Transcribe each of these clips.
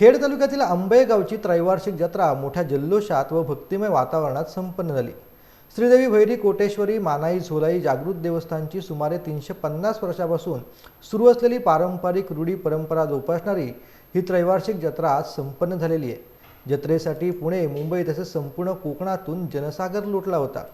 खेड तालुक्यातील आंबे गावची त्रैवार्षिक जत्रा मोठ्या जल्लोषात व भक्तिमय वातावरणात संपन्न झाली. श्रीदेवी भैरी कोटेश्वरी मानाई झोलाई जागृत देवस्थानची सुमारे तीनशे पन्नास वर्षापासून सुरू असलेली पारंपरिक रूढी परंपरा जोपासणारी ही त्रैवार्षिक जत्रा आज संपन्न झालेली आहे. जत्रेसाठी पुणे मुंबई तसेच संपूर्ण कोकणातून जनसागर लुटला होता.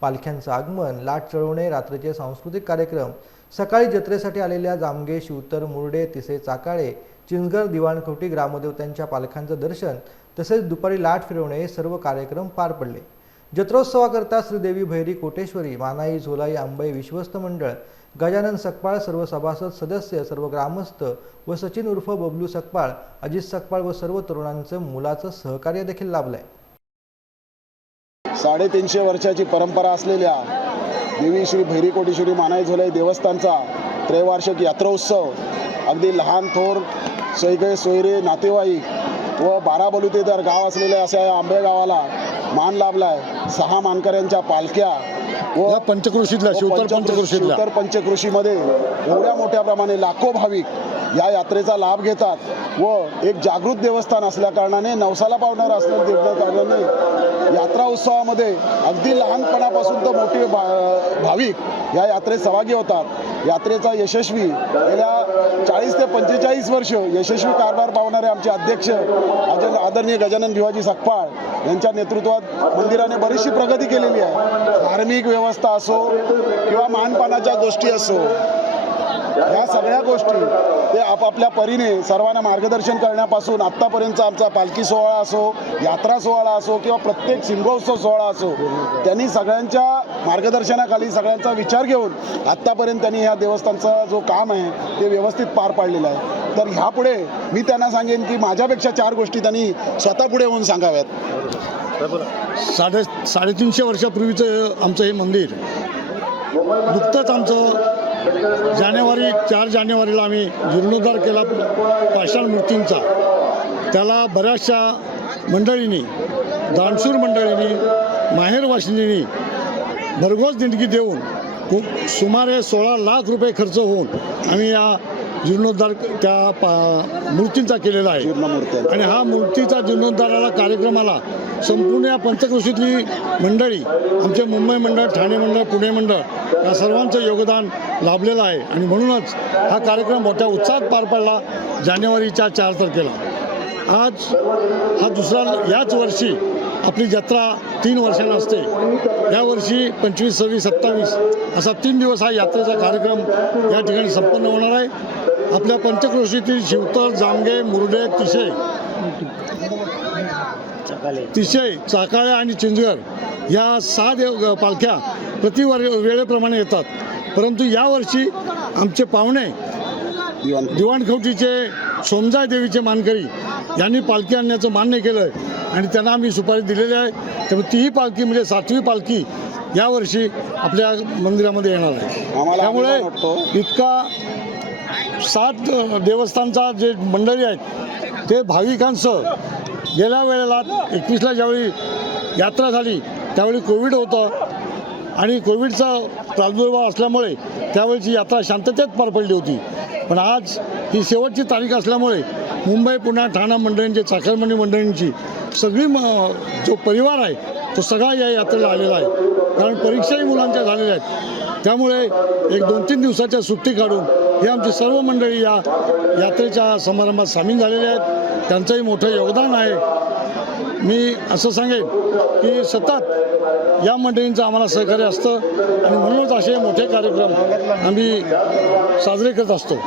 पालख्यांचं आगमन लाट चळवणे रात्रीचे सांस्कृतिक कार्यक्रम सकाळी जत्रेसाठी आलेल्या जामगे शिवतर मुरडे तिसे चाकाळे चिंचगर दिवाणखोटी ग्रामदेवतांच्या पालख्यांचं दर्शन तसेच दुपारी लाट फिरवणे हे सर्व कार्यक्रम पार पडले. जत्रोत्सवाकरता श्रीदेवी भैरी कोटेश्वरी मानाई झोलाई आंबई विश्वस्त मंडळ गजानन सकपाळ सर्व सभासद सदस्य सर्व ग्रामस्थ व सचिन उर्फ बबलू सकपाळ अजित सकपाळ व सर्व तरुणांचं मुलाचं सहकार्य देखील लाभलंय. साडेतीनशे वर्षाची परंपरा असलेल्या देवी श्री भैरी कोटेश्वरी मानाई झोलाई देवस्थानचा त्रैवार्षिक यात्रोत्सव अगदी लहान थोर सैगे सोयरे नातेवाईक व बारा बलुतेदार गाव असलेल्या अशा या आंबे गावाला मान लाभलाय. सहा मानकऱ्यांच्या पालख्या या पंचकृषीतल्या शिवतर पंचकृ- पंचकृषीतल्या. शिवतर पंचकृषीमध्ये एवढ्या मोठ्या प्रमाणे लाखो भाविक या यात्रेचा लाभ घेतात व एक जागृत देवस्थान असल्या कारणाने नवसाला पावणारं असल्या कारणाने यात्रा उत्सवामध्ये अगदी लहानपणापासून तर मोठी भा- भाविक या यात्रेत सहभागी होतात. यात्रेचा यशस्वी गेल्या चाळीस ते पंचेचाळीस वर्ष यशस्वी कारभार पावणारे आमचे अध्यक्ष आदरणीय गजानन भिवाजी सकपाळ यांच्या नेतृत्वात मंदिराने बरीचशी प्रगती केलेली आहे. धार्मिक व्यवस्था असो किंवा मानपानाच्या गोष्टी असो ह्या सगळ्या गोष्टी ते आपापल्या परीने सर्वांना मार्गदर्शन करण्यापासून आत्तापर्यंतचा आमचा पालखी सोहळा असो यात्रा सोहळा असो किंवा प्रत्येक सिंगोत्सव सोहळा असो त्यांनी सगळ्यांच्या मार्गदर्शनाखाली सगळ्यांचा विचार घेऊन आत्तापर्यंत त्यांनी ह्या देवस्थानचा जो काम आहे ते व्यवस्थित पार पाडलेलं आहे. तर ह्यापुढे मी त्यांना सांगेन की माझ्यापेक्षा चार गोष्टी त्यांनी स्वतः पुढे होऊन सांगाव्यात. साडे साडेतीनशे वर्षापूर्वीचं आमचं हे मंदिर नुकतंच आमचं जानेवारी चार जानेवारीला आम्ही जीर्णोद्धार केला पाषाण मूर्तींचा त्याला बऱ्याचशा मंडळींनी दानशूर मंडळींनी माहेरवासिनींनी भरघोस देणगी देऊन खूप सुमारे सोळा लाख रुपये खर्च होऊन आम्ही या जीर्णोद्धार त्या पा मूर्तींचा केलेला आहे. आणि हा मूर्तीचा जीर्णोद्धाराला कार्यक्रमाला संपूर्ण या पंचकृषीतली मंडळी आमचे मुंबई मंडळ ठाणे मंडळ पुणे मंडळ या सर्वांचं योगदान लाभलेला आहे. आणि म्हणूनच हा कार्यक्रम मोठ्या उत्साहात पार पडला. जानेवारीच्या चार तारखेला. आज हा दुसरा याच वर्षी आपली जत्रा तीन जानेवारीला असते. यावर्षी पंचवीस सव्वीस सत्तावीस असा तीन दिवस हा यात्रेचा कार्यक्रम या ठिकाणी संपन्न होणार आहे. आपल्या पंचक्रोशीतील शिवतर जामगे मुरडे तिशे तिशे चाकाळे आणि चिंचगर या सहा देव पालख्या प्रतिवर वेळेप्रमाणे येतात. परंतु यावर्षी आमचे पाहुणे दिवाण दिवाणखवटीचे सोमजाय देवीचे मानकरी यांनी पालखी आणण्याचं मान्य केलं आहे आणि त्यांना आम्ही सुपारी दिलेली आहे. त्यामुळे तीही पालखी म्हणजे सातवी पालखी यावर्षी आपल्या मंदिरामध्ये येणार आहे. त्यामुळे. इतका सात देवस्थानचा जे मंडळी आहेत ते भाविकांसह गेल्या वेळेला एकवीसला ज्यावेळी यात्रा झाली त्यावेळी कोविड होतं. आणि कोविडचा प्रादुर्भाव असल्यामुळे त्यावेळेची यात्रा शांततेत पार पडली होती. पण आज ही शेवटची तारीख असल्यामुळे मुंबई पुन्हा ठाणा मंडळींची चाकरमणी मंडळींची सगळी म जो परिवार आहे तो सगळा या यात्रेला आलेला आहे. कारण परीक्षाही मुलांच्या झालेल्या आहेत. त्यामुळे एक दोन तीन दिवसाच्या सुट्टी काढून हे आमची सर्व मंडळी या यात्रेच्या समारंभात सामील झालेले आहेत. त्यांचंही मोठं योगदान आहे. मी असं सांगेन की सतत या मंडळींचं आम्हाला सहकार्य असतं. आणि म्हणूनच असे मोठे कार्यक्रम आम्ही साजरे करत असतो.